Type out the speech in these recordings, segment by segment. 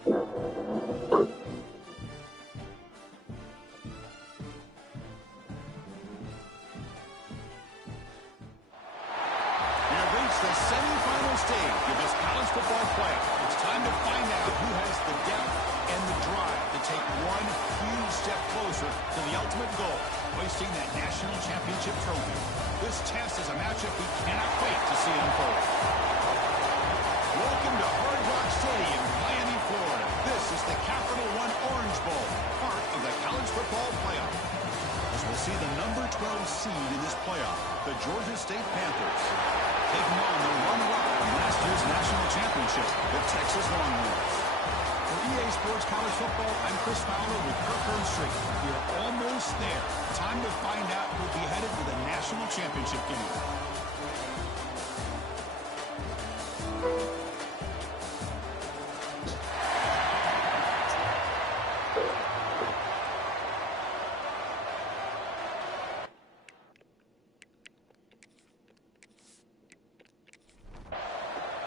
The semifinal stage of this college football playoff. It's time to find out who has the depth and the drive to take one huge step closer to the ultimate goal, hoisting that national championship trophy. This test is a matchup we cannot wait to see unfold. Welcome to Hard Rock Stadium, Miami, Florida. This is the Capital One Orange Bowl, part of the college football playoff. As we'll see the number 12 seed in this playoff, the Georgia State Panthers, taking on the runner-up from last year's national championship, the Texas Longhorns. For EA Sports College Football, I'm Chris Fowler with Kirk Herbstreit. We're almost there. Time to find out who'll be headed to the national championship game.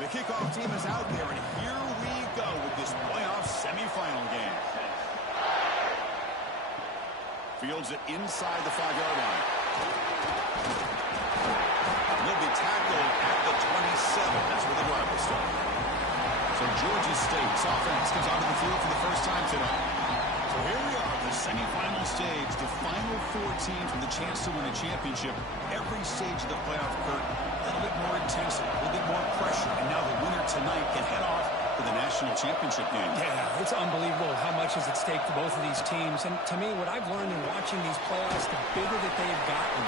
The kickoff team is out there, and here we go with this playoff semifinal game. Fields it inside the 5-yard line. He'll be tackled at the 27. That's where the drive will start. So Georgia State's offense comes onto the field for the first time tonight. So here we are, the semifinal stage, the final 4 teams with a chance to win a championship. Every stage of the playoff, Kurt, a little bit more intense, a little bit more pressure, and now the winner tonight can head off to the national championship game. Yeah, it's unbelievable how much is at stake for both of these teams. And to me, what I've learned in watching these playoffs, the bigger that they have gotten,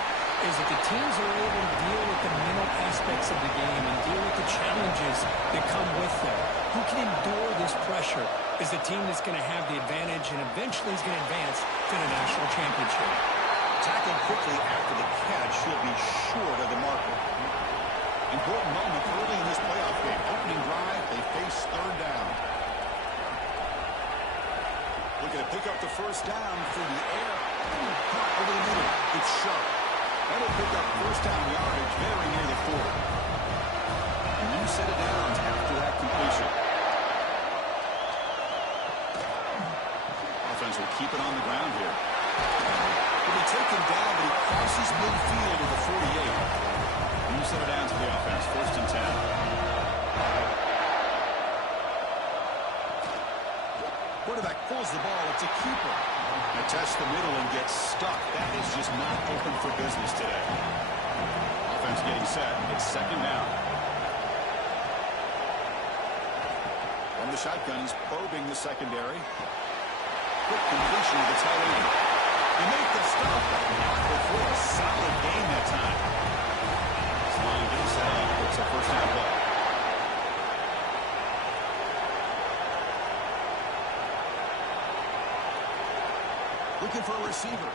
is that the teams are able to deal with the mental aspects of the game and deal with the challenges that come with them. Who can endure this pressure is the team that's going to have the advantage and eventually is going to advance to the national championship. Tackled quickly after the catch, he'll be short of the marker. Important moment early in this playoff game. Opening drive, they face third down. Looking to pick up the first down through the air. Caught over the middle. It's sharp. That'll pick up first down yardage very near the 40. And you set it down after that completion. Offense will keep it on the ground here. He'll be taken down, but he crosses midfield at the 48. You set it down to the offense. First and 10. Quarterback pulls the ball. It's a keeper. They test the middle and gets stuck. That is just not open for business today. Offense getting set. It's second down. From the shotgun, he's probing the secondary. Quick completion to the tight end. They make the stop, but not before a solid game that time. This line gets set up. It's a first down play. Looking for a receiver.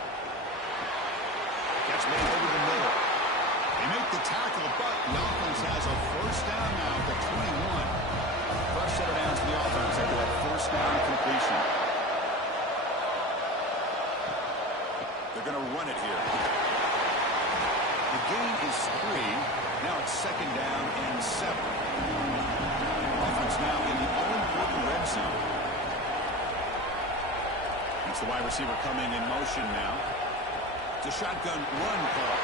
Gets made over the middle. They make the tackle, but the offense has a first down now at the 21. First set it down to the offense after that first down completion. They're going to run it here. The gain is 3. Now it's second down and 7. Offense now in the all-important red zone. It's the wide receiver coming in motion now. It's a shotgun run call.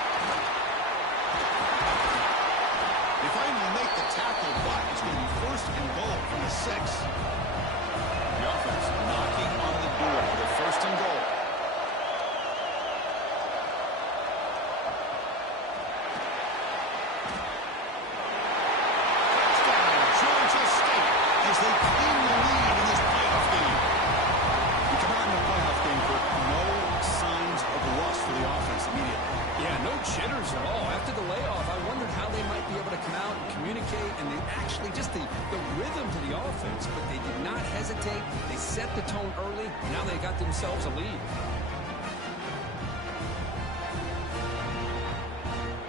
They finally make the tackle, but it's going to be first and goal from the 6. The offense knocking on the door for the first and goal. Touchdown, Georgia State, as they claim the lead in this playoff game. We come out in the playoff game for no signs of rust for the offense immediately. Yeah, no jitters at all. After the layoff, I wondered how they might be able to come out and communicate and actually just the rhythm to the offense. But they did not hesitate. They set the tone early. Now they got themselves a lead.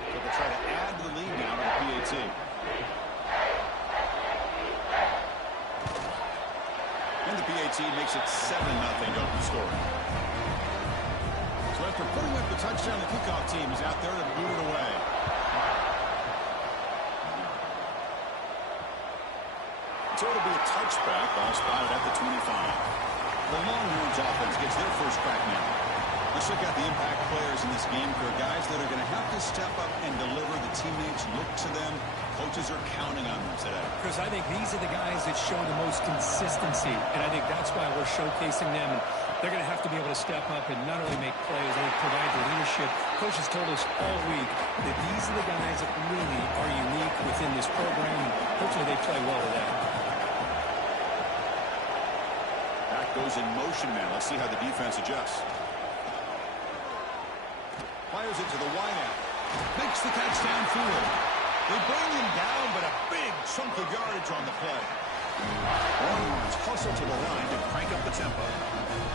So they'll try to add to the lead now to the PAT. And the PAT makes it 7-0 open scoring. So after putting up the touchdown, the kickoff team is out there to boot it away. So it'll be a touchback. Ball spotted at the 25. The Longhorns offense gets their first crack now. Let's look at the impact players in this game. There are guys that are going to have to step up and deliver. The teammates look to them. Coaches are counting on them today. Chris, I think these are the guys that show the most consistency, and I think that's why we're showcasing them. And they're going to have to be able to step up and not only make plays, they provide the leadership. Coaches told us all week that these are the guys that really are unique within this program, and hopefully they play well today. Back goes in motion now. Let's see how the defense adjusts. Fires it to the wideout. Makes the catch downfield. They bring him down, but a big chunk of yardage on the play. Longhorns hustle to the line to crank up the tempo.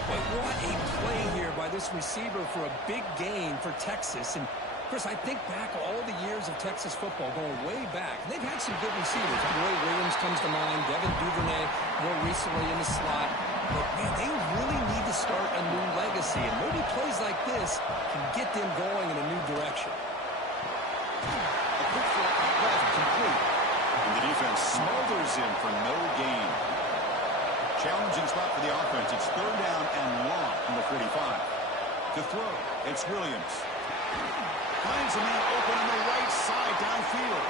But what a play here by this receiver for a big gain for Texas. And, Chris, I think back all the years of Texas football going way back. They've had some good receivers. Roy Williams comes to mind. Devin Duvernay more recently in the slot. But, man, they really need to start a new legacy. And maybe plays like this can get them going in a new direction. A quick throw out left, complete. And the defense smothers him for no gain. Challenging spot for the offense. It's third down and long from the 45. To throw, it's Williams. Finds a man open on the right side downfield.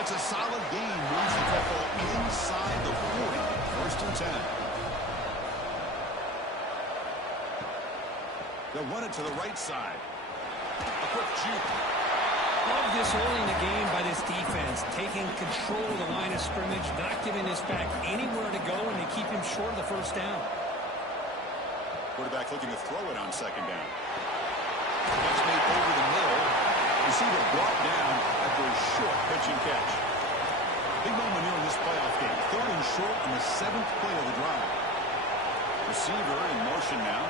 That's a solid gain. Moves the football inside the 40. First and 10. They'll run it to the right side. A quick juke. Love this early in the game by this defense, taking control of the line of scrimmage, not giving this back anywhere to go, and they keep him short of the first down. Quarterback looking to throw it on second down. That's made over the middle. Receiver brought down after a short pitch and catch. Big moment here in this playoff game. Third and short on the 7th play of the drive. Receiver in motion now.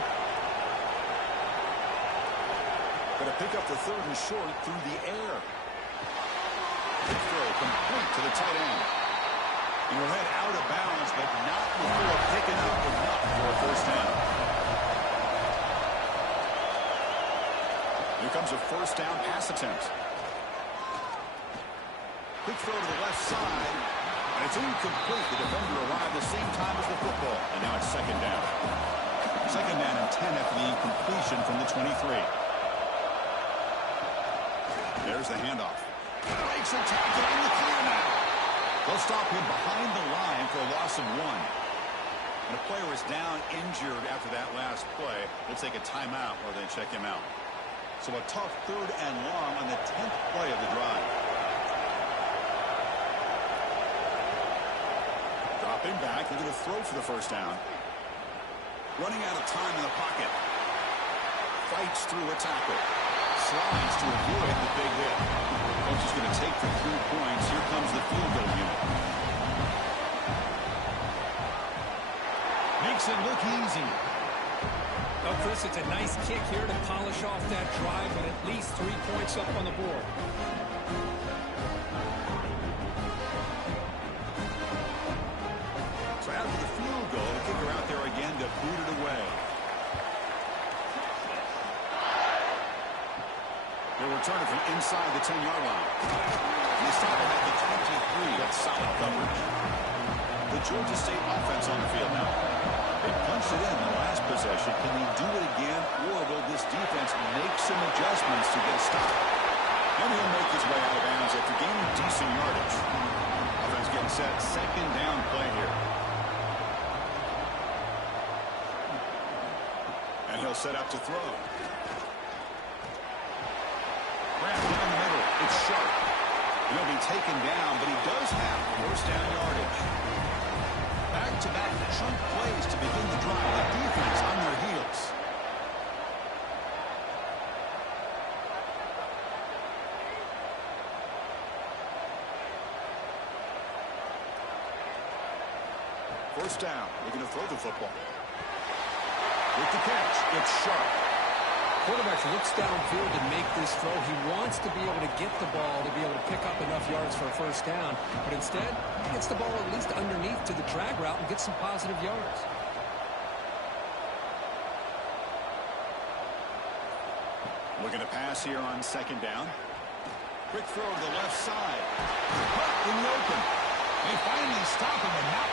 Going to pick up the third and short through the air. Quick throw complete to the tight end. He will head out of bounds, but not before picking up enough for a first down. Here comes a first down pass attempt. Quick throw to the left side. And it's incomplete. The defender arrived the same time as the football. And now it's second down. Second down and 10 after the incompletion from the 23. There's the handoff. Breaks a tackle in the clear now. They'll stop him behind the line for a loss of 1. When a player is down injured after that last play, they'll take a timeout while they check him out. So a tough third and long on the 10th play of the drive. Dropping back, looking to throw for the first down. Running out of time in the pocket. Fights through a tackle. Slides to avoid the big hit. Coach is going to take for 3 points. Here comes the field goal unit. Makes it look easy. Well, Chris, it's a nice kick here to polish off that drive, but at least 3 points up on the board. So after the field goal, the kicker out there again to boot it away. They're returning from inside the 10-yard line. And they stop it at the 23. That's solid coverage. The Georgia State offense on the field now. They punched it in the last possession. Can they do it again, or will this defense make some adjustments to get a stop? And he'll make his way out of bounds after gaining decent yardage. Offense getting set. Second down play here. And he'll set up to throw. Wrapped down the middle. It's sharp. He'll be taken down, but he does have first down yardage. Back-to-back chunk plays to begin the drive. The defense on their heels. First down. Looking to throw the football. With the catch, it's sharp. Quarterback looks downfield to make this throw. He wants to be able to get the ball to be able to pick up enough yards for a first down. But instead, he gets the ball at least underneath to the drag route and gets some positive yards. Looking to pass here on second down. Quick throw to the left side. In the open. They finally stop him, and that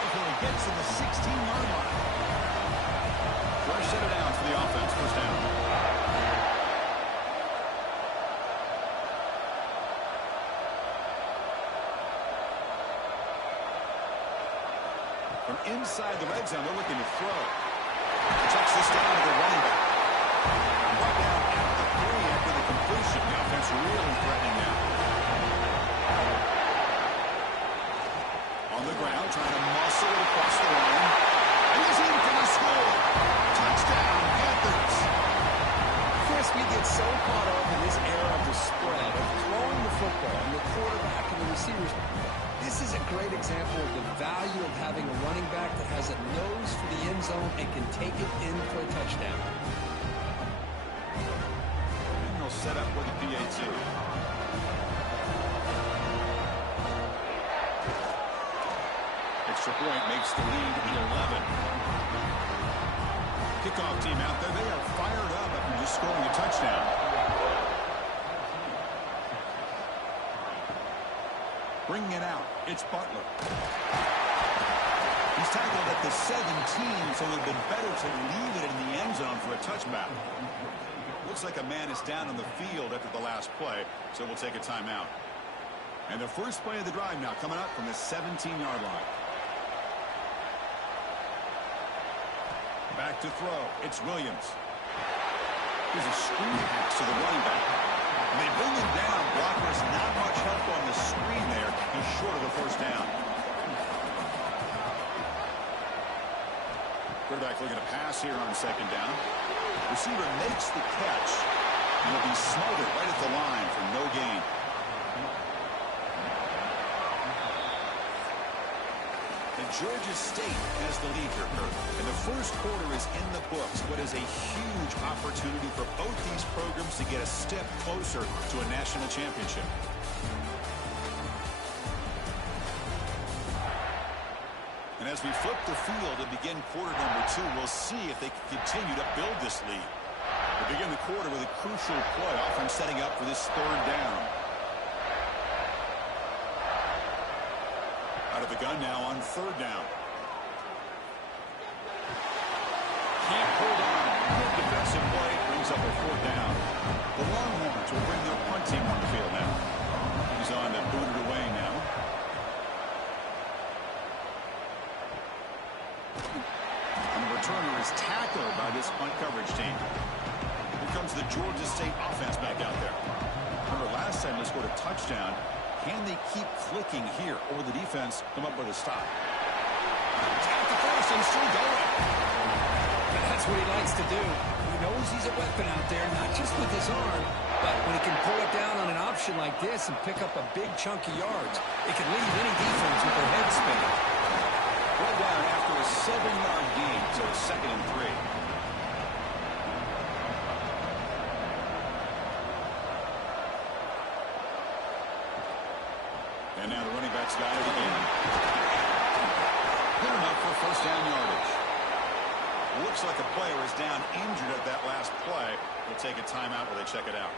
From inside the red zone, they're looking to throw. Checks this down to the running back. Right down at the 3 after the completion. The offense really threatening now. On the ground, trying to muscle it across the line. And he's in for the score. Touchdown, Panthers. Chris, we get so caught up in this era of the spread, of throwing the football, and the quarterback and the receivers. This is a great example of the value of having a running back that has a nose for the end zone and can take it in for a touchdown. And they'll set up with the PAT. Extra point makes the lead 11. Kickoff team out there. They are fired up after just scoring a touchdown. Bringing it out. It's Butler. He's tackled at the 17, so it would have been better to leave it in the end zone for a touchback. Looks like a man is down on the field after the last play, so we'll take a timeout. And the first play of the drive now coming up from the 17-yard line. Back to throw. It's Williams. Here's a screen pass to the running back. And they bring him down. Blockers not much help on the screen there. He's short of the first down. Quarterback looking to pass here on second down. Receiver makes the catch. And he'll be smothered right at the line for no gain. And Georgia State has the lead here, Kurt. And the first quarter is in the books. What is a huge opportunity for both these programs to get a step closer to a national championship. And as we flip the field and begin quarter number 2, we'll see if they can continue to build this lead. They begin the quarter with a crucial play, often setting up for this third down. Out of the gun now on third down. Can't hold on. Good defensive play. Brings up a fourth down. The Longhorns will bring their punt team on the field now. He's on to boot it away now. And the returner is tackled by this punt coverage team. Here comes the Georgia State offense back out there. Remember last time they scored a touchdown. Can they keep clicking here, or will the defense come up with a stop? Tap the first and still going. That's what he likes to do. He knows he's a weapon out there, not just with his arm, but when he can pull it down on an option like this and pick up a big chunk of yards, it can leave any defense with their head spinning. Right down after a 7-yard gain, so it's 2nd and 3. And now the running back's got it again. Good enough for first down yardage. Looks like a player is down injured at that last play. We'll take a timeout while they check it out.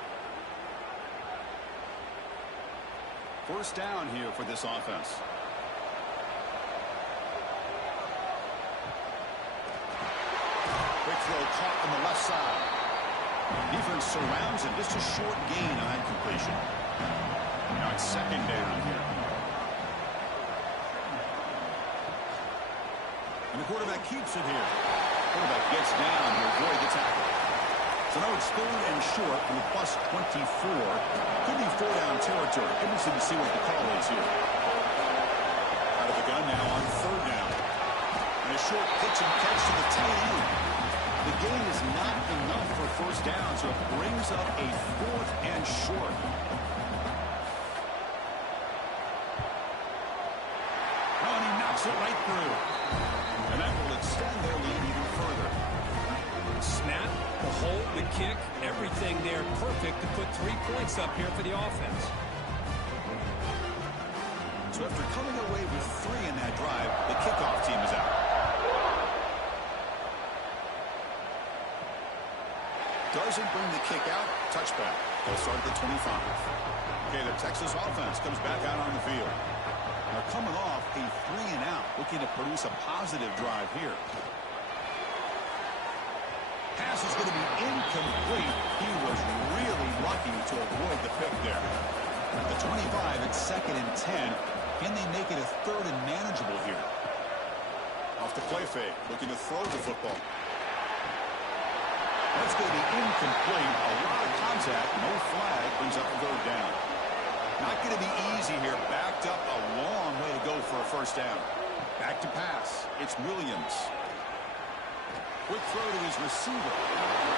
First down here for this offense. Quick throw caught on the left side. Defense surrounds him. Just a short gain on that completion. Now it's second down here. And the quarterback keeps it here. Quarterback gets down to avoid the tackle. So now it's 3rd and short from the plus 24. Could be 4-down territory. Interesting to see what the call is here. Out of the gun now on 3rd down. And a short pitch and catch to the tight end. The gain is not enough for first down, so it brings up a 4th and short. Oh, and he knocks it right through. And that will extend their lead even further. Snap, the hold, the kick, everything there perfect to put 3 points up here for the offense. So after coming away with 3 in that drive, the kickoff team is out. Doesn't bring the kick out. Touchback. They'll start at the 25. Okay, the Texas offense comes back out on the field. Now coming off a 3-and-out, looking to produce a positive drive here. Pass is going to be incomplete. He was really lucky to avoid the pick there. At the 25, it's 2nd and 10. Can they make it a 3rd and manageable here? Off the play fake, looking to throw the football. That's going to be incomplete. A lot of contact, no flag, brings up the third down. Not going to be easy here. Backed up a long way to go for a first down. Back to pass. It's Williams. Quick throw to his receiver.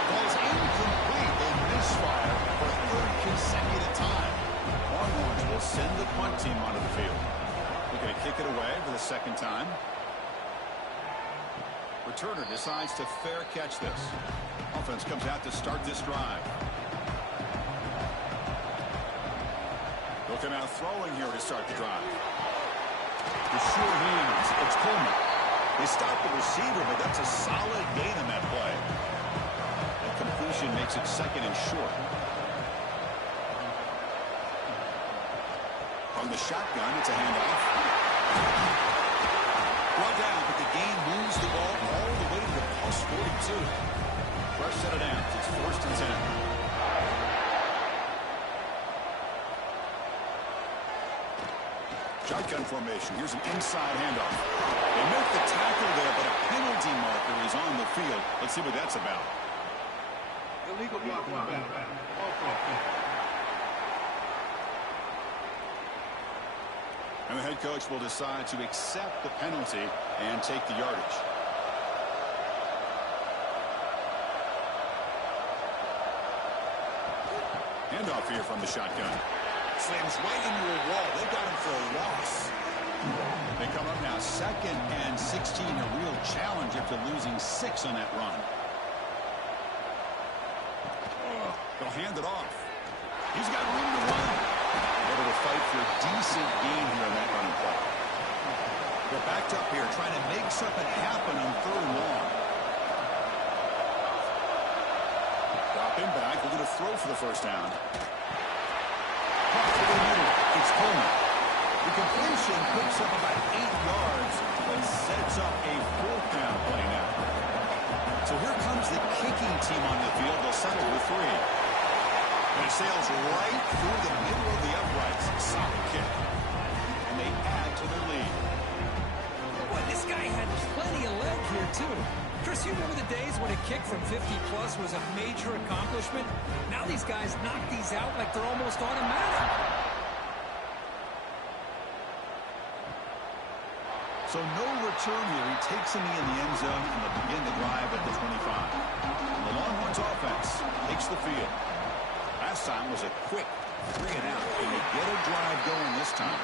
Ball's incomplete. They misfire for a third consecutive time. Longhorns will send the punt team onto the field. Looking to kick it away for the second time. Returner decides to fair catch this. Offense comes out to start this drive. Looking out throwing here to start the drive. The sure hands. It's Coleman. They stop the receiver, but that's a solid gain on that play. The completion makes it second and short. From the shotgun, it's a handoff. Brought down, but the gain moves the ball all the way to the plus 42. Fresh set of downs. It's first and 10. Shotgun formation. Here's an inside handoff. They make the tackle there, but a penalty marker is on the field. Let's see what that's about. Illegal block. And the head coach will decide to accept the penalty and take the yardage. Handoff here from the shotgun. Slams right into a wall. They got him for a loss. They come up now 2nd and 16. A real challenge after losing 6 on that run. They'll hand it off. He's got room to run. Able to fight for a decent gain here on that running play. They're backed up here trying to make something happen on 3rd and long. Dropping back. They're going to throw for the first down. It's Coleman. The completion picks up about 8 yards, but sets up a 4th down play now. So here comes the kicking team on the field. They'll settle with 3. And it sails right through the middle of the uprights. Solid kick. And they add to their lead. Boy, this guy had plenty of leg here, too. Chris, you remember the days when a kick from 50-plus was a major accomplishment? Now these guys knock these out like they're almost automatic. So no return here. He takes him in the end zone, and they'll begin the drive at the 25. The Longhorns offense takes the field. Last time was a quick 3 and out, and they get a drive going this time.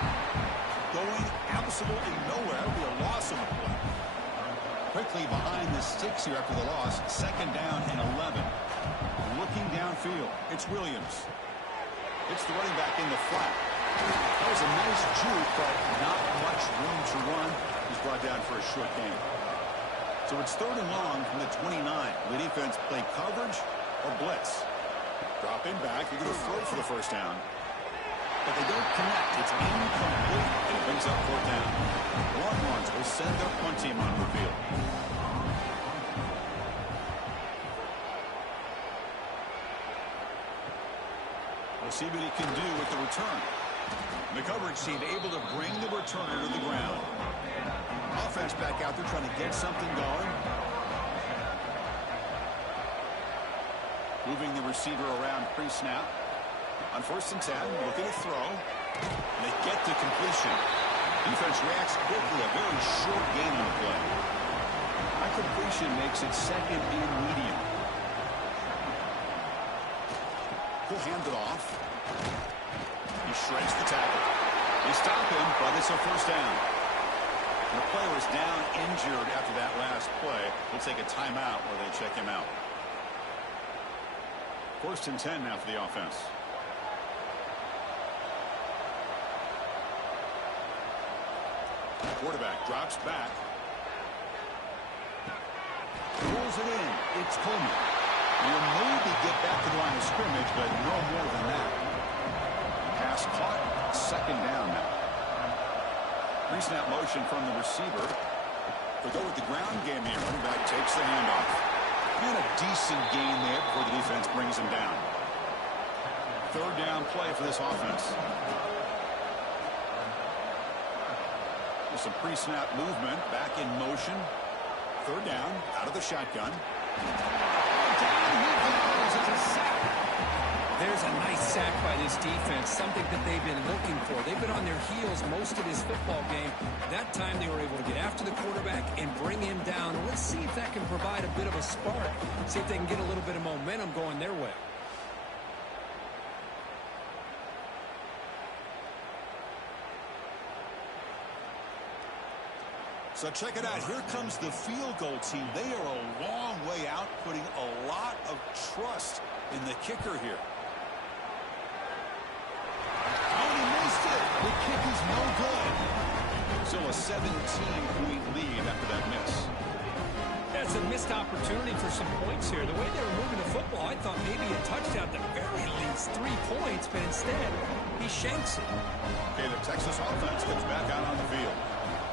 Going absolutely nowhere. It'll be a loss on the play. Quickly behind the sticks here after the loss. 2nd down and 11. Looking downfield. It's Williams. It's the running back in the flat. That was a nice juke, but not much room to run. He's brought down for a short gain. So it's 3rd and long from the 29. The defense play coverage or blitz. Dropping back. They're going to throw for the first down. But they don't connect. It's incomplete, and it brings up 4th down. The Longhorns will send their punt team onto the field. We'll see what he can do with the return. The coverage team able to bring the returner to the ground. Offense back out there trying to get something going. Moving the receiver around pre-snap. On 1st and 10, looking to throw. And they get the completion. Defense reacts quickly. A very short gain on the play. That completion makes it 2nd and medium. He'll hand it off. He shreds the tackle. They stop him, but it's a first down. The player is down injured after that last play. We'll take a timeout where they check him out. 1st and 10 now for the offense. Quarterback drops back. Pulls it in. It's Coleman. He'll maybe get back to the line of scrimmage, but no more than that. Pass caught. 2nd down now. Pre-snap motion from the receiver. They go with the ground game here. Running back takes the handoff. And a decent gain there before the defense brings him down. 3rd down play for this offense. The Some pre-snap movement, back in motion. Third down, out of the shotgun. Down he goes. It's a sack. There's a nice sack by this defense, something that they've been looking for. They've been on their heels most of this football game. That time they were able to get after the quarterback and bring him down. Let's see if that can provide a bit of a spark. See if they can get a little bit of momentum going their way. So check it out. Here comes the field goal team. They are a long way out, putting a lot of trust in the kicker here. Oh, he missed it. The kick is no good. Still a 17-point lead after that miss. That's a missed opportunity for some points here. The way they were moving the football, I thought maybe a touchdown, at the very least 3 points, but instead he shanks it. Okay, the Texas offense comes back out on the field.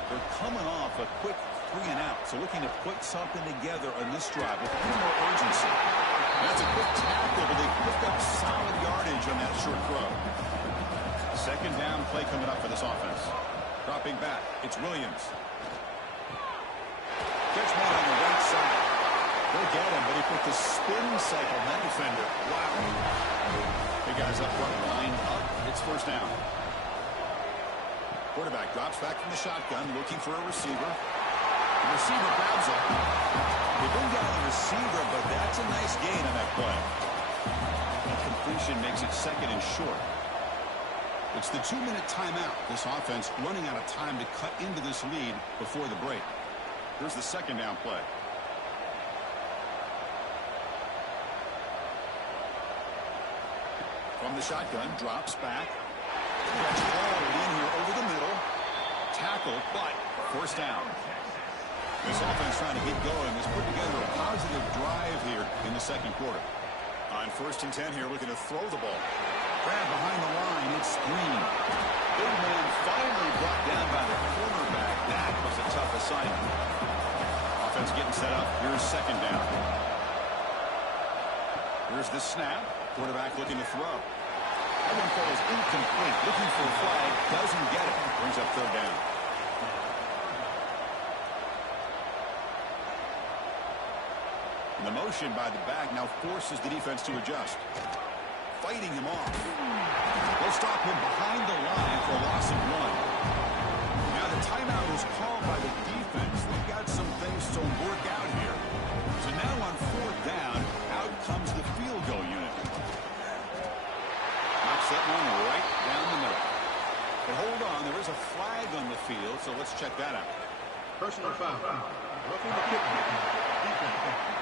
They're coming off a quick 3 and out, so looking to put something together on this drive with a little more urgency. That's a quick tackle, but they picked up solid yardage on that short throw. Second down play coming up for this offense. Dropping back, it's Williams. Catch one on the right side. They'll get him, but he put the spin cycle on that defender. Wow. Big guys up front, line up. It's first down. Quarterback drops back from the shotgun, looking for a receiver. The receiver grabs it. They bring down the receiver, but that's a nice gain on that play. That completion makes it second and short. It's the 2-minute timeout. This offense running out of time to cut into this lead before the break. Here's the second down play. From the shotgun, drops back. Gets hauled in here over the middle. Tackled, but first down. This offense trying to get going has put together a positive drive here in the second quarter. On 1st and 10 here, looking to throw the ball. Grab behind the line, it's Green. Big man finally brought down by the cornerback. That was a tough assignment. Offense getting set up. Here's second down. Here's the snap. Quarterback looking to throw. That one falls incomplete. Looking for a flag. Doesn't get it. Brings up third down. And the motion by the back now forces the defense to adjust. Fighting him off. They'll stop him behind the line for a loss of 1. Now the timeout was called by the defense. They've got some things to work out here. So now on 4th down, out comes the field goal unit. Knocks that one right down the middle. But hold on, there is a flag on the field, so let's check that out. Personal foul. Roughing the kick. Defense.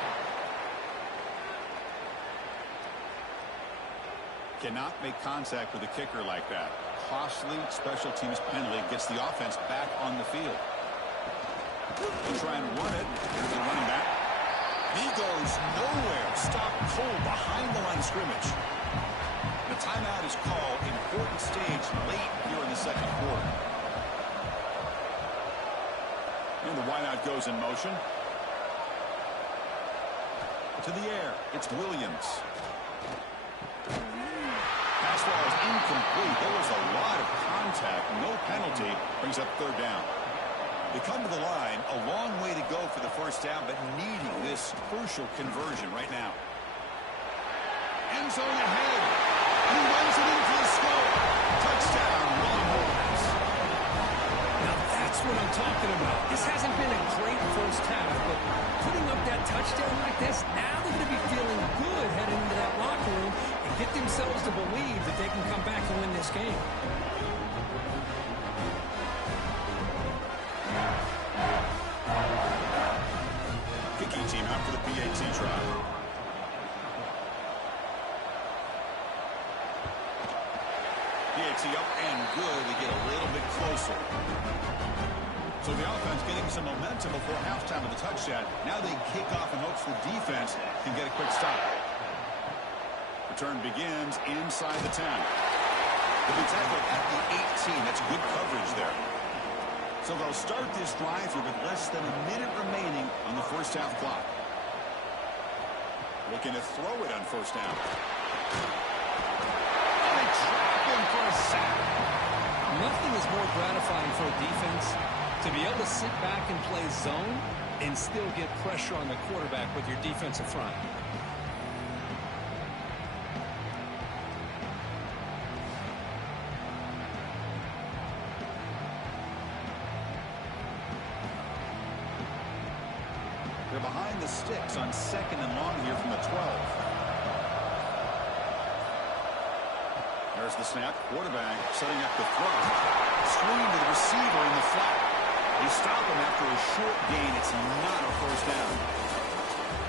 Cannot make contact with a kicker like that. Costly special teams penalty gets the offense back on the field. They'll try and run it. Here's the running back. He goes nowhere. Stop cold behind the line of scrimmage. The timeout is called. Important stage late here in the second quarter. And the wideout goes in motion. To the air. It's Williams. Pass ball is incomplete. There was a lot of contact. No penalty. Brings up third down. They come to the line. A long way to go for the first down, but needing this crucial conversion right now. End zone ahead. He runs it in for the score. Touchdown, Longhorns. Now that's what I'm talking about. This hasn't been a great first half, but putting up that touchdown like this, now they're going to be feeling good heading into that locker room and get themselves to believe that they can come back and win this game. Kicking team out for the PAT try. PAT up and good. They get a little bit closer. So the offense getting some momentum before halftime with the touchdown. Now they kick off in hopes the defense can get a quick stop. Return begins inside the 10. They'll be tackled at the 18. That's good coverage there. So they'll start this drive here with less than a minute remaining on the first half clock. Looking to throw it on first down. And they trap him for a sack. Nothing is more gratifying for a defense To be able to sit back and play zone and still get pressure on the quarterback with your defensive front. They're behind the sticks on 2nd and long here from the 12. There's the snap. Quarterback setting up the throw. Screen to the receiver in the flat. They stop him after a short gain. It's not a first down.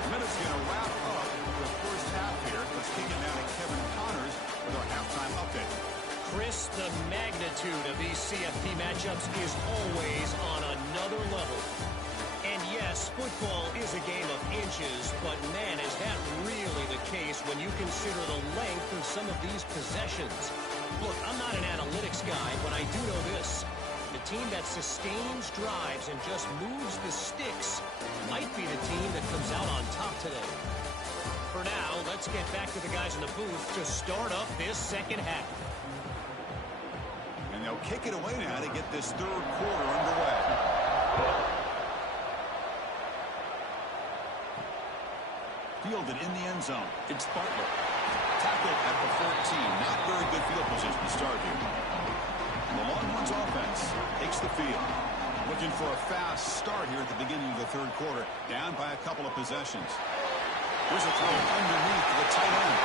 The minute's going to wrap up the first half here. Let's kick it down to Kevin Connors with our halftime update. Chris, the magnitude of these CFP matchups is always on another level. And yes, football is a game of inches, but man, is that really the case when you consider the length of some of these possessions. Look, I'm not an analytics guy, but I do know this. The team that sustains drives and just moves the sticks might be the team that comes out on top today. For now, let's get back to the guys in the booth to start up this second half. And they'll kick it away now to get this third quarter underway. Fielded in the end zone. It's Butler. Tackled at the 14. Not very good field position to start here. And the Longhorns offense takes the field. Looking for a fast start here at the beginning of the third quarter. Down by a couple of possessions. Here's a throw underneath to the tight end.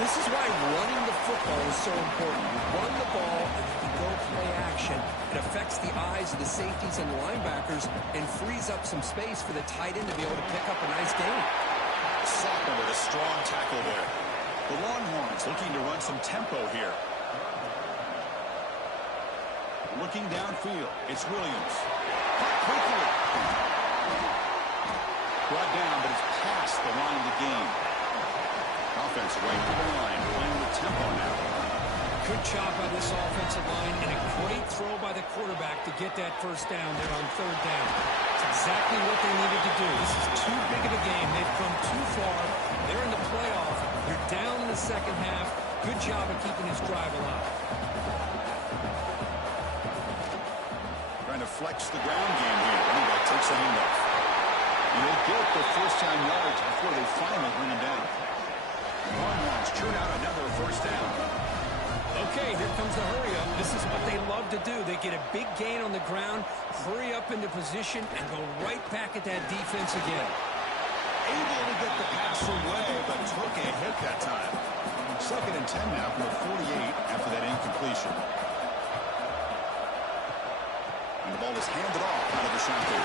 This is why running the football is so important. You run the ball and you can go play action. It affects the eyes of the safeties and linebackers and frees up some space for the tight end to be able to pick up a nice gain. Soccer with a strong tackle there. The Longhorns looking to run some tempo here. Looking downfield. It's Williams. Quickly. Brought down, but it's past the line of the game. Offense right to the line, playing with tempo now. Good job by this offensive line and a great throw by the quarterback to get that first down there on third down. It's exactly what they needed to do. This is too big of a game. They've come too far. They're in the playoff. They're down in the second half. Good job of keeping this drive alive. Trying to flex the ground game here. Running back takes the handoff. And they get the first-time yards before they finally bring him down. Longhorns churn out another first down. Okay, here comes the hurry-up. This is what they love to do. They get a big gain on the ground, hurry up into position, and go right back at that defense again. Able to get the pass away, but took a hit that time. 2nd and 10 now from the 48 after that incompletion. And the ball is handed off out of the shotgun.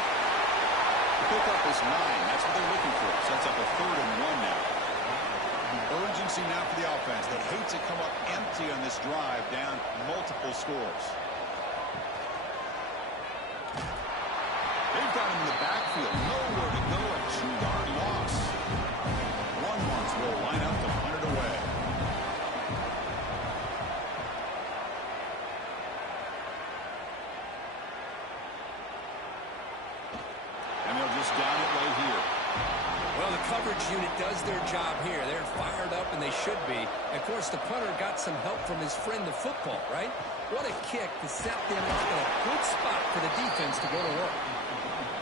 The pickup is 9. That's what they're looking for. Sets up a 3rd and 1 now. Urgency now for the offense. They hate to come up empty on this drive, down multiple scores. They've got him in the backfield. Nowhere to go. A 2-yard loss. Longhorns will line up to punt it away. And they'll just down it right here. Well, the coverage unit does their job here. They're fired up, and they should be. Of course, the punter got some help from his friend, the football, right? What a kick to set them up in a good spot for the defense to go to work.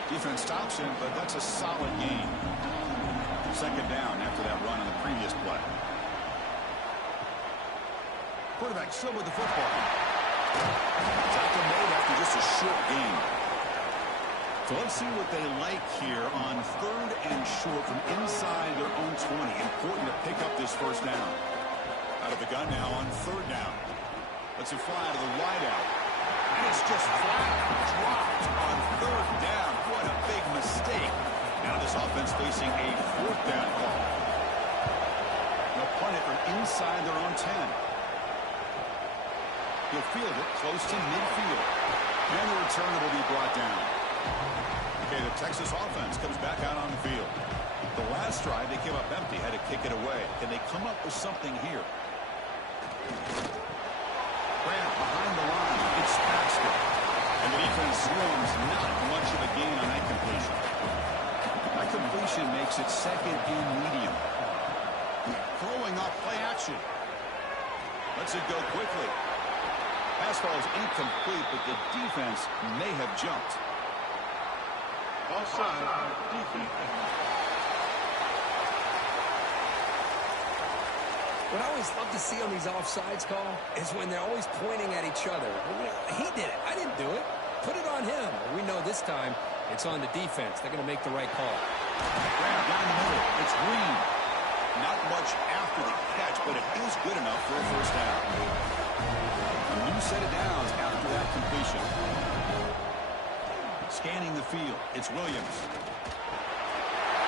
Defense stops him, but that's a solid gain. 2nd down after that run on the previous play. Quarterback still with the football. Tackle made after just a short gain. So let's see what they like here on 3rd and short from inside their own 20. Important to pick up this first down. Out of the gun now on 3rd down. Let's it fly to the wide out. And it's just flat dropped on 3rd down. What a big mistake. Now this offense facing a 4th down call. They'll punt it from inside their own 10. He'll field it close to midfield. And the return will be brought down. Okay, the Texas offense comes back out on the field. The last drive, they came up empty, had to kick it away. Can they come up with something here? Grant behind the line. It's Baxter. And the defense swarms. Not much of a gain on that completion. That completion makes it 2nd and medium. Throwing off play action. Lets it go quickly. Pass ball is incomplete, but the defense may have jumped. Offside, defense. What I always love to see on these offsides call is when they're always pointing at each other. He did it. I didn't do it. Put it on him. We know this time it's on the defense. They're going to make the right call. Grab down the middle. It's Green. Not much after the catch, but it is good enough for a first down. A new set of downs after that completion. Scanning the field. It's Williams.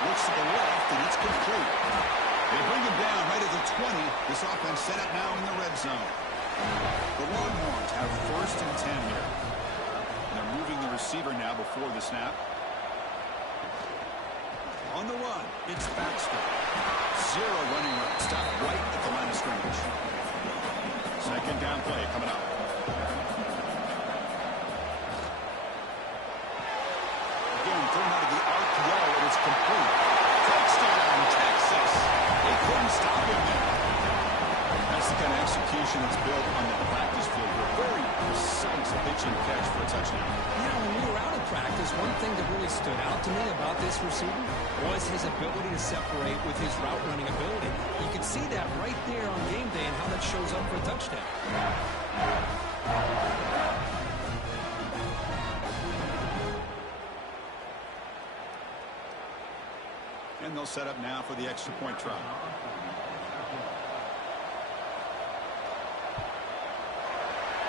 Looks to the left, and it's complete. They bring him down right at the 20. This offense set up now in the red zone. The Longhorns have first and 10 here. They're moving the receiver now before the snap. On the run, it's Baxter. Zero running room. Stop right at the line of scrimmage. Second down play coming up. Again, thrown out of the RPO, and it's complete. Touchdown, Texas. They couldn't stop him there. That's the kind of execution that's built on the practice field. A very precise pitch and catch for a touchdown. You know, when we were out of practice, one thing that really stood out to me about this receiver was his ability to separate with his route running ability. You could see that right there on game day and how that shows up for a touchdown. And they'll set up now for the extra point try.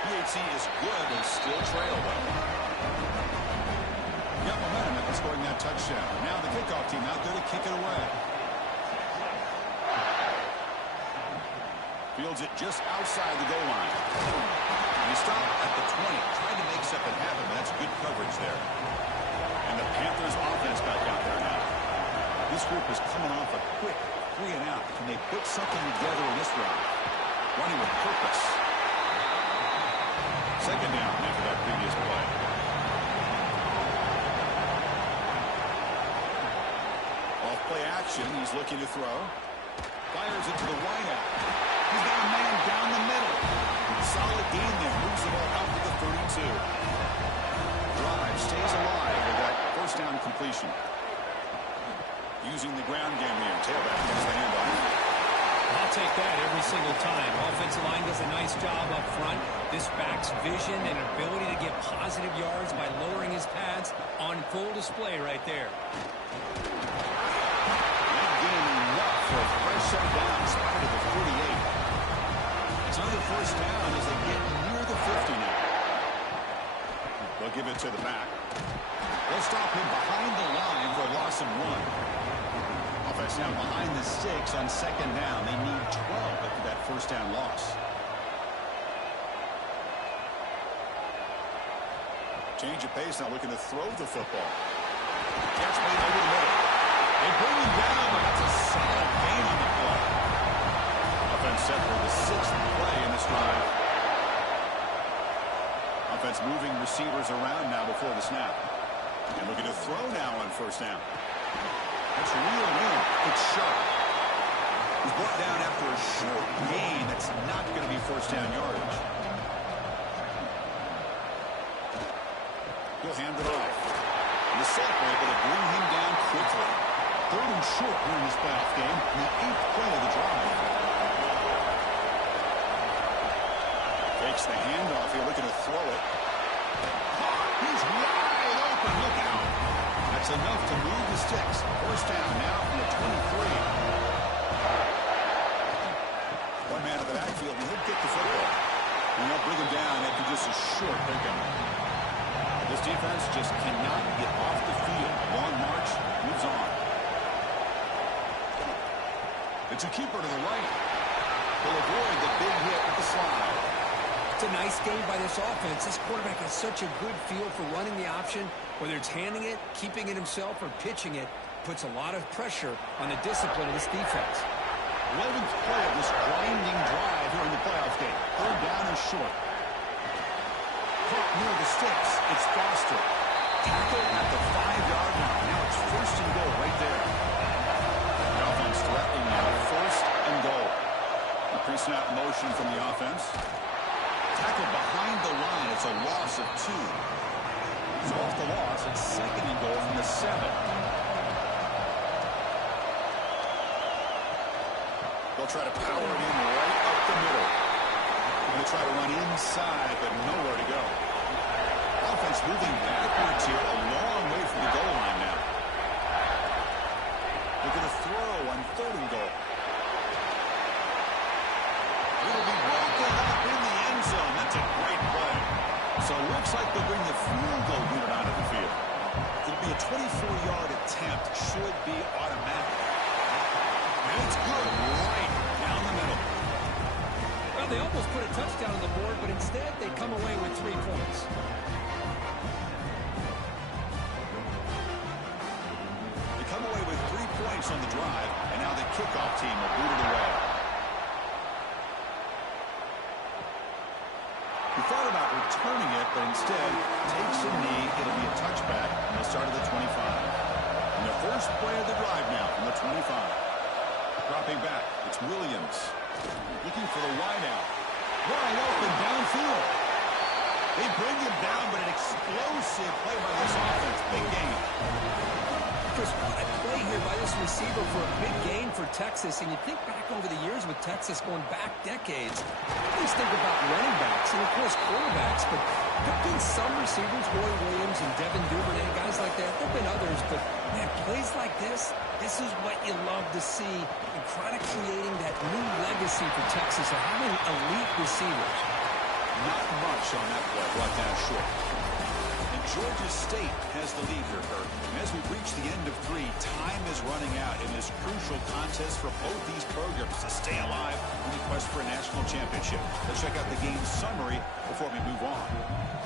PHC is good and still trail though. Got momentum after scoring that touchdown. Now the kickoff team out there to kick it away. Fields it just outside the goal line. And he stopped at the 20, trying to make something happen, but that's good coverage there. And the Panthers offense back out there now. This group is coming off a quick 3 and out. Can they put something together in this round? Running with purpose. Second down after that previous play. Off play action. He's looking to throw. Fires it to the wide out. He's got a man down the middle. Solid gain there. Moves the ball out to the 32. Drive stays alive with that first down completion. Using the ground game here. Tailback gets the handoff. I'll take that every single time. Offensive line does a nice job up front. This back's vision and ability to get positive yards by lowering his pads on full display right there. That gain enough for a fresh set down. Spotted at the 48. It's another first down as they get near the 50 now. They'll give it to the back. They'll stop him behind the line for a loss of 1. Offense now behind the 6 on second down. They need 12 after that first down loss. Change of pace now, looking to throw the football. Catch made over the middle. They bring him down, but that's a solid gain on the play. Offense set for the 6th play in this drive. Offense moving receivers around now before the snap. And looking to throw now on first down. That's reeled in. It's sharp. He's brought down after a short gain. That's not going to be first down yardage. He'll hand it off. And the Saints were able to bring him down quickly. 3rd and short here in this playoff game. The 8th play of the drive. Takes the handoff here, looking to throw it. He's wide open. Look out. That's enough to move the sticks. First down now from the 23. One man in the backfield, and he'll get the football. And they'll bring him down after just a short pickup. This defense just cannot get off the field. Long march, moves on. It's a keeper to the right. He'll avoid the big hit with the slide. It's a nice game by this offense. This quarterback has such a good feel for running the option. Whether it's handing it, keeping it himself, or pitching it, puts a lot of pressure on the discipline of this defense. 11th play of this grinding drive here in the playoff game. 3rd down and short. Caught near the sticks. It's Foster. Tackle at the 5-yard line. Now it's first and goal right there. The offense threatening now. First and goal. A pre-snap motion from the offense. Tackled behind the line. It's a loss of 2. So off the loss, it's 2nd and goal from the 7. They'll try to power it in right up the middle. They'll try to run inside, but nowhere to go. Offense moving backwards here, a long way from the goal line now. They're going to throw on 3rd and goal. It'll be broken up in the end zone. That's a great play. So it looks like they'll bring the field goal unit onto the field. It'll be a 24-yard attempt. Should be automatic. And it's good right down the middle. Well, they almost put a touchdown on the board, but instead they come away with 3 points. They come away with 3 points on the drive, and now the kickoff team will boot it away. He thought about returning it, but instead takes a knee. It'll be a touchback, and they'll start at the 25. And the first play of the drive now from the 25. Dropping back, it's Williams. Looking for the wideout. Wide open downfield. They bring him down, but an explosive play by this offense. Big game. Chris, what a play here by this receiver for a big gain for Texas. And you think back over the years with Texas going back decades, I always think about running backs and, of course, quarterbacks. But there have been some receivers, Roy Williams and Devin Duvernay, guys like that. There have been others, but, man, plays like this is what you love to see. And kind of creating that new legacy for Texas of having elite receivers. Not much on that play, brought down short. And Georgia State has the lead here, Kurt. And as we reach the end of 3, time is running out in this crucial contest for both these programs to stay alive in the quest for a national championship. Let's check out the game summary before we move on.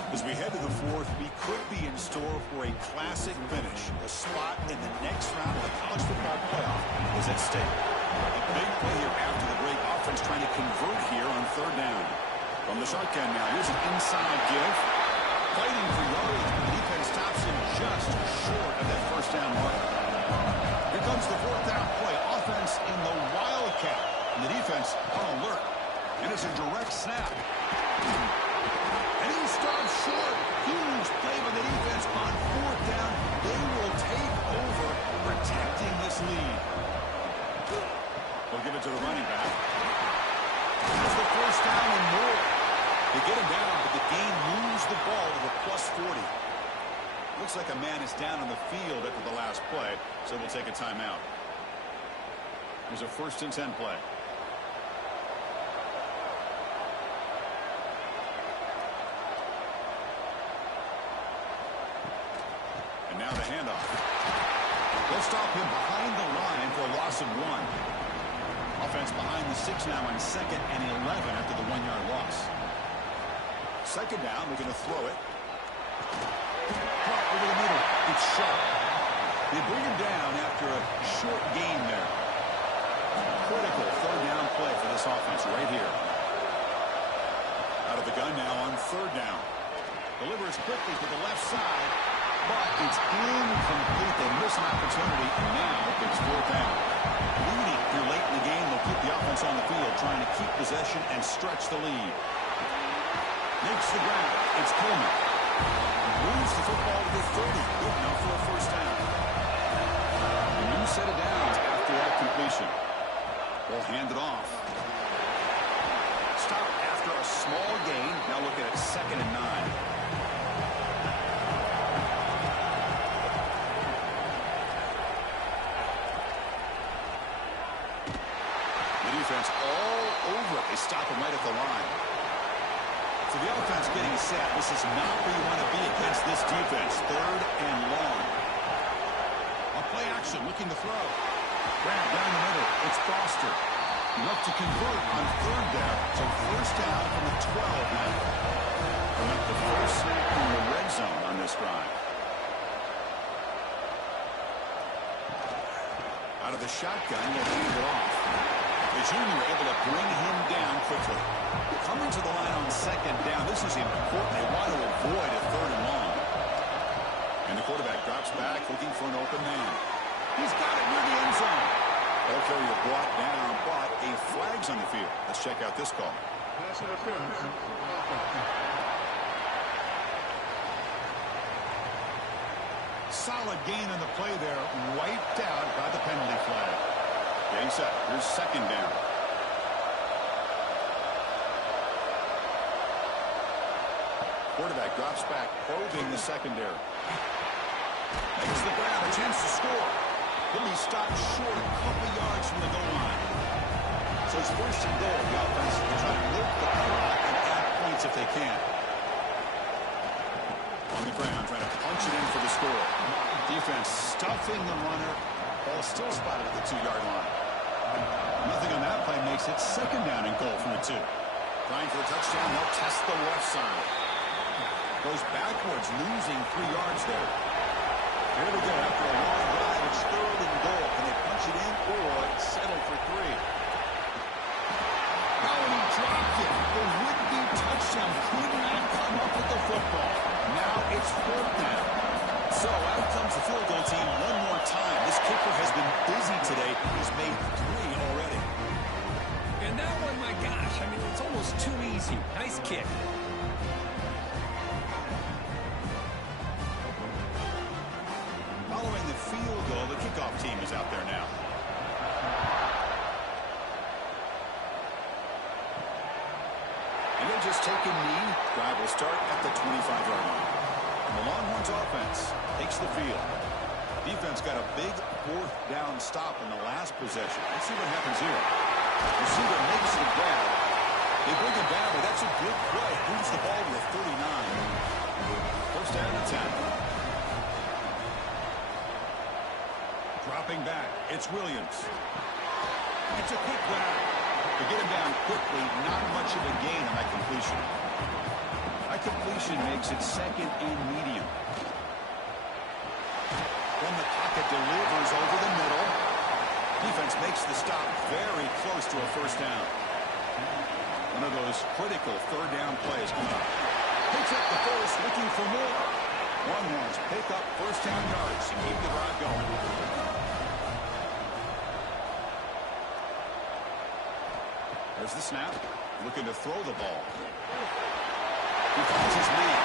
As we head to the 4th, we could be in store for a classic finish. A spot in the next round of the college football playoff is at stake. A big play here after the break. Offense trying to convert here on 3rd down. From the shotgun now, here's an inside give. Fighting for yards, but the defense stops him just short of that 1st down mark. Here comes the 4th down play. Offense in the Wildcat. And the defense on alert. And it's a direct snap. And he stops short. Huge play by the defense on 4th down. They will take over protecting this lead. They'll give it to the running back. That's the 1st down and more. They get him down, but the game moves the ball to the +40. Looks like a man is down on the field after the last play, so we'll take a timeout. There's a 1st and 10 play. And now the handoff. They'll stop him behind the line for a loss of 1. Offense behind the 6 now on 2nd and 11 after the 1-yard loss. 2nd down, they're going to throw it. Caught over the middle. It's sharp. They bring him down after a short gain there. Critical 3rd down play for this offense right here. Out of the gun now on 3rd down. Delivers quickly to the left side, but it's incomplete. They miss an opportunity, and now it's 4th down. Leading here late in the game, they'll keep the offense on the field, trying to keep possession and stretch the lead. Makes the ground. It's Coleman. Moves the football to the 30. Good enough for a 1st down. A new set of downs after that completion. Ball handed off. Stop after a small gain. Now looking at 2nd and 9. The defense all over it. They stop him right at the line. So the offense getting set. This is not where you want to be against this defense. 3rd and long. On play action, looking to throw. Grab down the middle. It's Foster. Look to convert on 3rd down. So 1st down from the 12 now. Coming up the 1st snap in the red zone on this drive. Out of the shotgun, they'll hand it off. The junior able to bring him down quickly. Coming to the line on 2nd down. This is important. They want to avoid a 3rd and long. And the quarterback drops back, looking for an open man. He's got it near the end zone. Ball carrier brought down, but a flag's on the field. Let's check out this call. Pass Pass interference. Solid gain on the play there, wiped out by the penalty flag. Game set. Here's second down. Quarterback drops back, probing the secondary. Makes the grab, a chance to score. He'll be stopped short a couple yards from the goal line. So it's first and goal. The offense will try to milk the clock and add points if they can. On the ground, trying to punch it in for the score. Defense stuffing the runner. Ball still spotted at the 2-yard line. Nothing on that play makes it second down and goal from the 2. Trying for a touchdown, they'll test the left side. Goes backwards, losing 3 yards there. Here we go, after a long drive, it's third and goal. Can they punch it in or settle for 3? Now he dropped it. The would-be touchdown could not come up with the football. Now it's fourth down. So out comes the field goal team one more time. This kicker has been busy today. He's made 3 already. And that one, my gosh, I mean, it's almost too easy. Nice kick. Following the field goal, the kickoff team is out there now. And they'll just take a knee. Drive will start at the 25-yard line. The Longhorns offense takes the field. Defense got a big fourth down stop in the last possession. Let's see what happens here. Receiver makes the grab. They bring it down, but that's a good play. Moves the ball to the 39. First down and 10. Dropping back, it's Williams. It's a quick grab. To get him down quickly, not much of a gain on that completion. That completion makes it second and medium. Then the pocket delivers over the middle. Defense makes the stop very close to a first down. One of those critical third down plays coming up. Picks up the first, looking for more. Longhorns pick up first down yards to keep the drive going. There's the snap. Looking to throw the ball. He finds his man.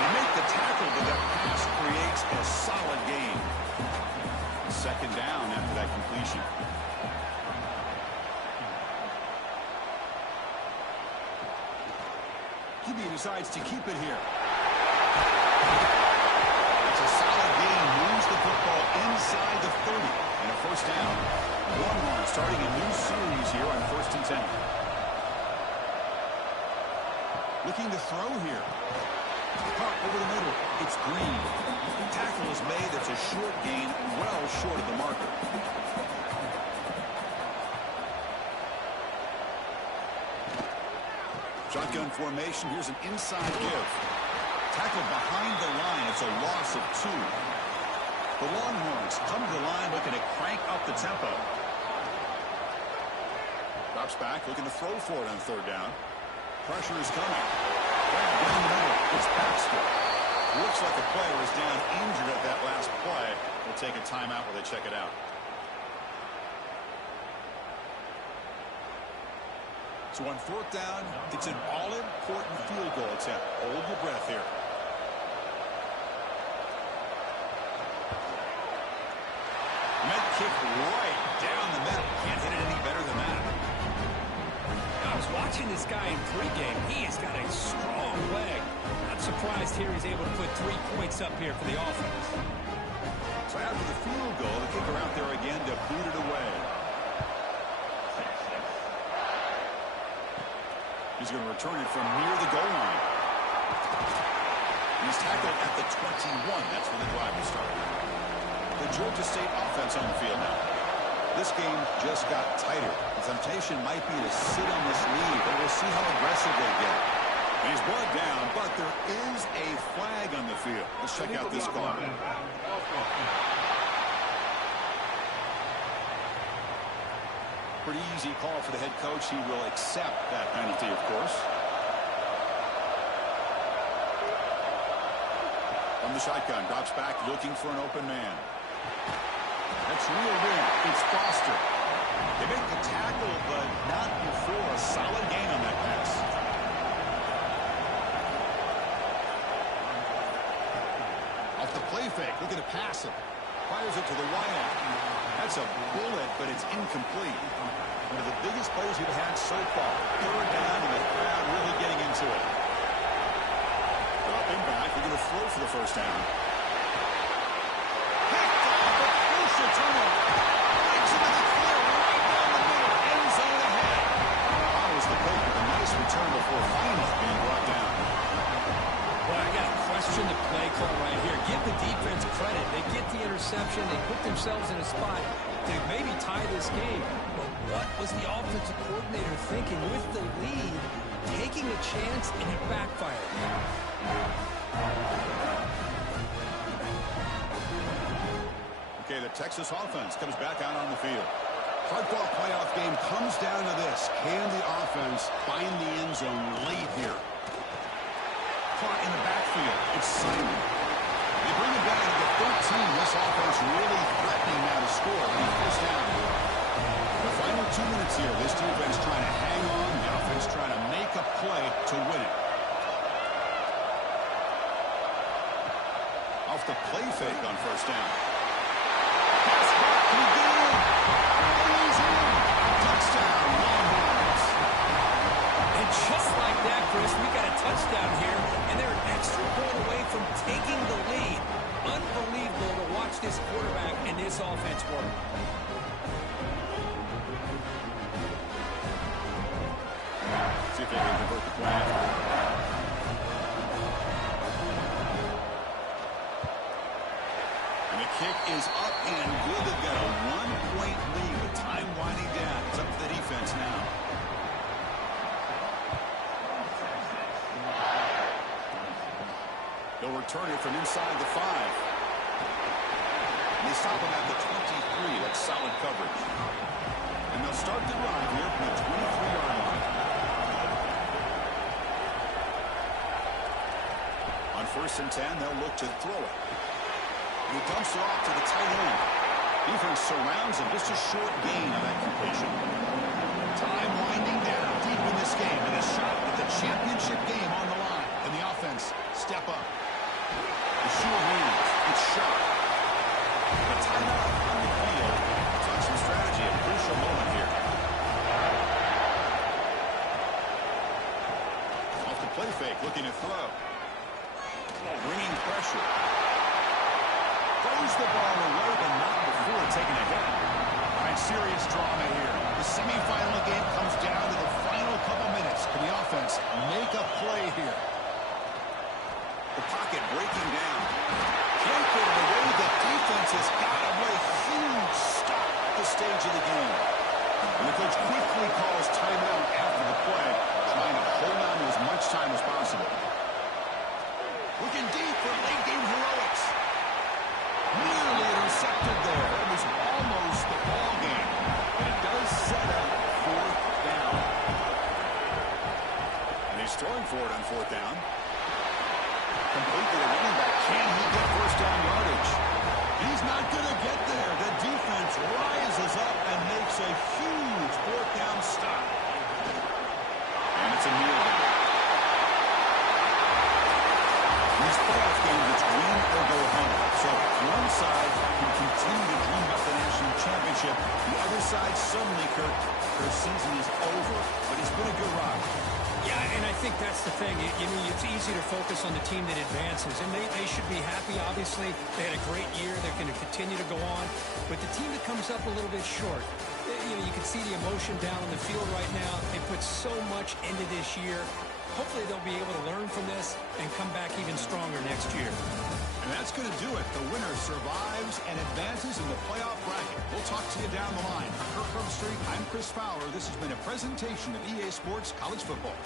They make the tackle, but that pass creates a solid gain. Second down after that completion. QB decides to keep it here. It's a solid gain. Moves the football inside the 30. And a first down. Longhorns starting a new series here on 1st and 10. Looking to throw here. Caught over the middle. It's Green. Tackle is made. That's a short gain, well short of the marker. Shotgun formation. Here's an inside give. Tackle behind the line. It's a loss of 2. The Longhorns come to the line looking to crank up the tempo. Drops back, looking to throw for it on third down. Pressure is coming. Down the middle, it's Baxter. Looks like the player is down injured at that last play. We'll take a timeout while they check it out. So on fourth down, it's an all-important field goal attempt. Hold your breath here. Med kick right down the middle. Can't hit it any better than that. I was watching this guy in pregame. He has got a strong leg. Not surprised here he's able to put 3 points up here for the offense. So after the field goal, the kicker out there again to boot it away. He's going to return it from near the goal line. He's tackled at the 21. That's where the drive will start. The Georgia State offense on the field now. This game just got tighter. The temptation might be to sit on this lead, but we'll see how aggressive they get. He's brought down, but there is a flag on the field. Let's check out this call. Pretty easy call for the head coach. He will accept that penalty, of course. From the shotgun, drops back, looking for an open man. That's reeled in. It's Foster. They make the tackle, but not before a solid gain on that pass. play fake, looking to pass it. Fires it to the wideout. That's a bullet, but it's incomplete. One of the biggest plays we've had so far. Third down, and the crowd really getting into it. Dropping back, they're going to throw for the first down. Picked off, a crucial turnover. Breaks him in the clear, right down the middle, end zone ahead. Follows the play with a nice return before finally being brought down. Well, I got to question the play call right here. Give the defense credit. They get the interception. They put themselves in a spot to maybe tie this game. But what was the offensive coordinator thinking with the lead, taking a chance, and it backfired? Okay, the Texas offense comes back out on the field. Hardball playoff game comes down to this. Can the offense find the end zone late here? Caught in the backfield. It's Simon. They bring it down to the 13. This offense really threatening now to score on the first down. The final 2 minutes here. This defense trying to hang on. The offense trying to make a play to win it. Off the play fake on first down. Pass back. Can he get in? He's in. Touchdown. Longhorns. And just like that, Chris, we got a touchdown here, and they're an extra point away from taking the lead. Unbelievable to watch this quarterback and this offense work. See if they can convert the play. And the kick is up and good. They've got a 1-point lead with time winding down. It's up to the defense now. They'll return it from inside the 5. And they stop him at the 23. That's solid coverage. And they'll start the drive here from the 23-yard line. On 1st and 10, they'll look to throw it. He dumps it off to the tight end. Defense surrounds him. Just a short gain on that completion. Time winding down deep in this game. And a shot at the championship game on the line. And the offense step up. The sure hands. It's shot. A timeout on the field. Talk some strategy. A crucial moment here. Off the play fake. Looking to throw. Bringing pressure. Throws the ball away, but not before taking a hit. All right, serious drama here. The semifinal game comes down to the final couple minutes. Can the offense make a play here? The pocket breaking down. Can't get it away. The defense has got him with a huge stop at the stage of the game. And the coach quickly calls timeout after the play, trying to hold on to as much time as possible. Looking deep for late game heroics. Nearly intercepted there. It was almost the ball game. And it does set up 4th down. And he's throwing for it on 4th down. Complete to the running back. Can he get first down yardage? He's not going to get there. The defense rises up and makes a huge 4th down stop. And it's a kneel down. These playoff games, it's win or go home. So one side can continue to dream about the national championship. The other side, suddenly, Kirk, their season is over. But it's been a good ride. Yeah, and I think that's the thing. It's easy to focus on the team that advances, and they should be happy, obviously. They had a great year. They're going to continue to go on. But the team that comes up a little bit short, you can see the emotion down on the field right now. They put so much into this year. Hopefully they'll be able to learn from this and come back even stronger next year. And that's going to do it. The winner survives and advances in the playoff bracket. We'll talk to you down the line. For Kirk Street, I'm Chris Fowler. This has been a presentation of EA Sports College Football.